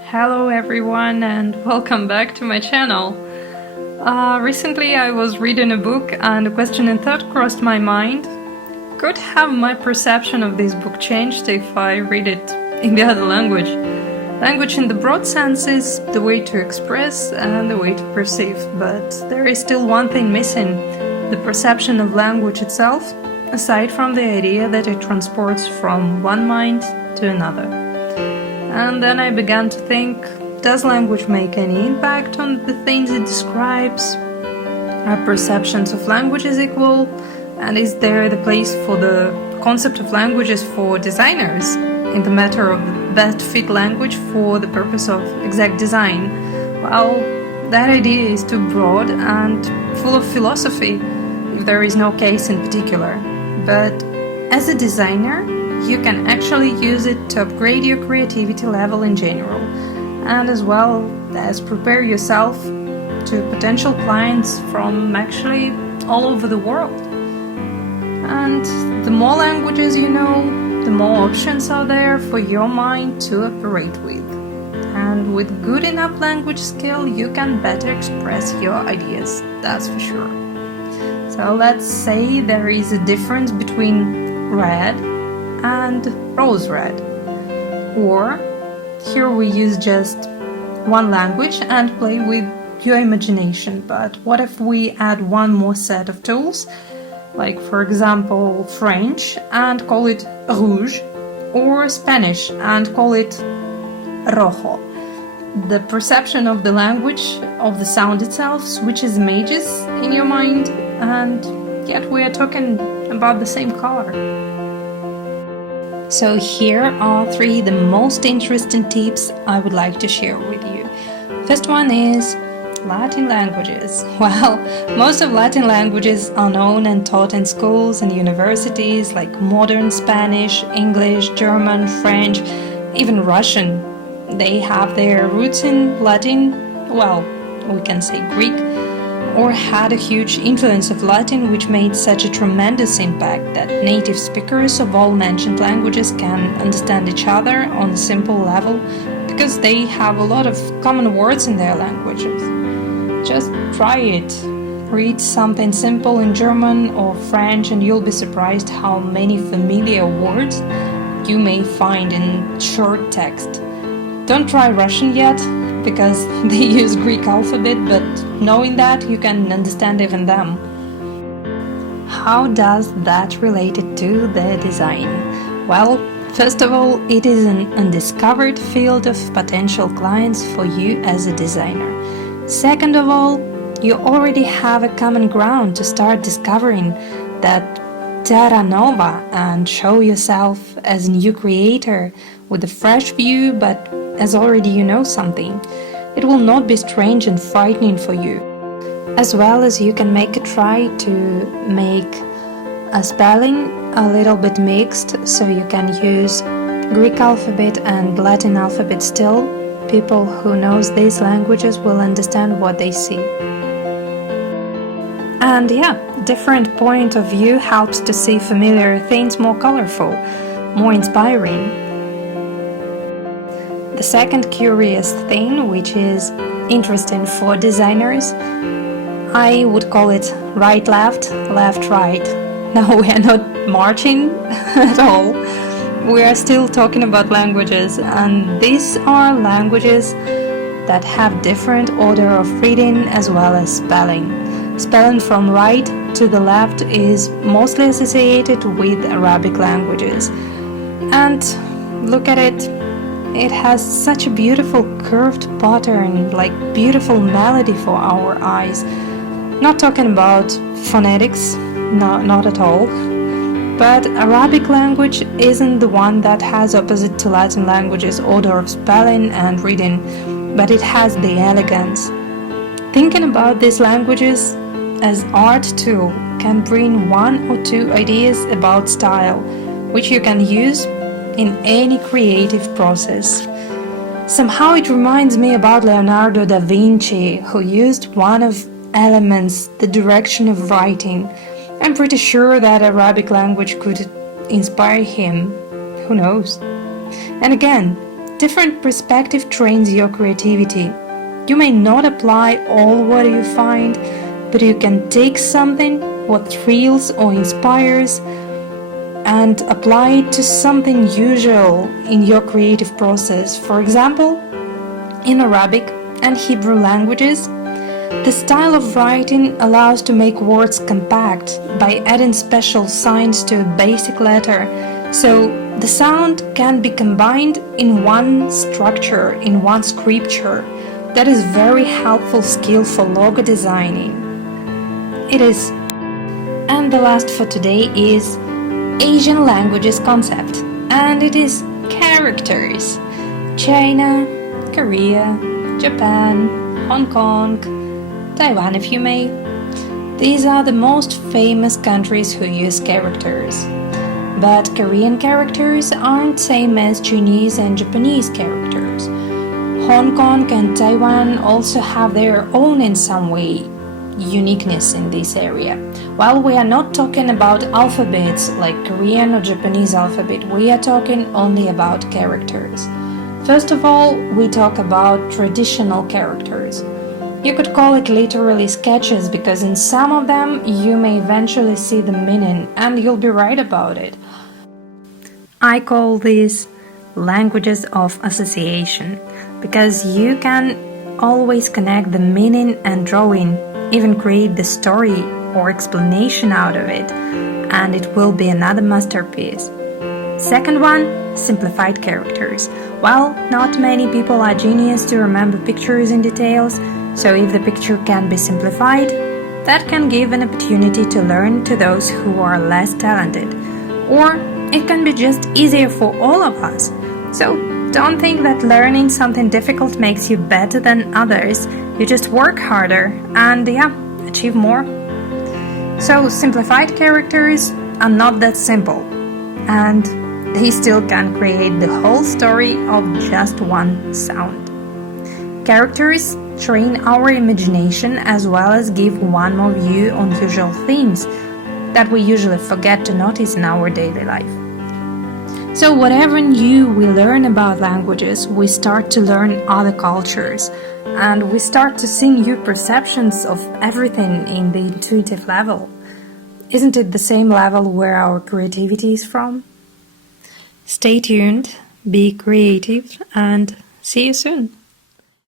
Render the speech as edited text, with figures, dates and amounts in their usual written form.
Hello everyone and welcome back to my channel. Recently I was reading a book and a question and thought crossed my mind. Could have my perception of this book changed if I read it in the other language? Language in the broad sense is the way to express and the way to perceive, but there is still one thing missing, the perception of language itself, aside from the idea that it transports from one mind to another. And then I began to think, does language make any impact on the things it describes? Are perceptions of languages equal? And is there the place for the concept of languages for designers in the matter of the best fit language for the purpose of exact design? Well, that idea is too broad and full of philosophy if there is no case in particular. But as a designer, you can actually use it to upgrade your creativity level in general, and as well as prepare yourself to potential clients from actually all over the world. And the more languages you know, the more options are there for your mind to operate with. And with good enough language skill, you can better express your ideas, that's for sure. So let's say there is a difference between red and rose red. Or here we use just one language and play with your imagination. But what if we add one more set of tools, like for example French, and call it rouge, or Spanish and call it rojo? The perception of the language, of the sound itself, switches images in your mind, and yet we are talking about the same color. So here are 3 the most interesting tips I would like to share with you. First one is Latin languages. Well, most of Latin languages are known and taught in schools and universities, like modern Spanish, English, German, French, even Russian. They have their roots in Latin, well, we can say Greek, or had a huge influence of Latin, which made such a tremendous impact that native speakers of all mentioned languages can understand each other on a simple level because they have a lot of common words in their languages. Just try it. Read something simple in German or French and you'll be surprised how many familiar words you may find in short text. Don't try Russian yet, because they use Greek alphabet, but knowing that, you can understand even them. How does that relate to the design? Well, first of all, it is an undiscovered field of potential clients for you as a designer. Second of all, you already have a common ground to start discovering that terra nova and show yourself as a new creator with a fresh view, but as already you know something. It will not be strange and frightening for you. As well as you can make a try to make a spelling a little bit mixed, so you can use Greek alphabet and Latin alphabet still. People who knows these languages will understand what they see. And yeah, different point of view helps to see familiar things more colorful, more inspiring. The second curious thing, which is interesting for designers, I would call it right-left, left-right. No, we are not marching at all. We are still talking about languages, and these are languages that have different order of reading as well as spelling. Spelling from right to the left is mostly associated with Arabic languages. And look at it. It has such a beautiful curved pattern, like beautiful melody for our eyes. Not talking about phonetics, not at all. But Arabic language isn't the one that has opposite to Latin languages order of spelling and reading, but it has the elegance. Thinking about these languages as art tool can bring 1 or 2 ideas about style, which you can use in any creative process. Somehow it reminds me about Leonardo da Vinci, who used one of elements, the direction of writing. I'm pretty sure that Arabic language could inspire him. Who knows? And again, different perspective trains your creativity. You may not apply all what you find, but you can take something, what thrills or inspires, and apply it to something usual in your creative process. For example, in Arabic and Hebrew languages, the style of writing allows to make words compact by adding special signs to a basic letter, so the sound can be combined in one structure, in one scripture. That is very helpful skill for logo designing. It is. And the last for today is Asian languages concept, and it is characters. China, Korea, Japan, Hong Kong, Taiwan if you may. These are the most famous countries who use characters. But Korean characters aren't same as Chinese and Japanese characters. Hong Kong and Taiwan also have their own in some way uniqueness in this area. While we are not talking about alphabets like Korean or Japanese alphabet, we are talking only about characters. First of all, we talk about traditional characters. You could call it literally sketches because in some of them you may eventually see the meaning and you'll be right about it. I call these languages of association because you can always connect the meaning and drawing, even create the story or explanation out of it, and it will be another masterpiece. Second one, simplified characters. Well, not many people are genius to remember pictures in details, so if the picture can be simplified, that can give an opportunity to learn to those who are less talented. Or it can be just easier for all of us. So don't think that learning something difficult makes you better than others. You just work harder and achieve more. So simplified characters are not that simple, and they still can create the whole story of just one sound. Characters train our imagination as well as give one more view on usual themes that we usually forget to notice in our daily life. So whatever new we learn about languages, we start to learn other cultures, and we start to see new perceptions of everything in the intuitive level. Isn't it the same level where our creativity is from? Stay tuned, be creative, and see you soon.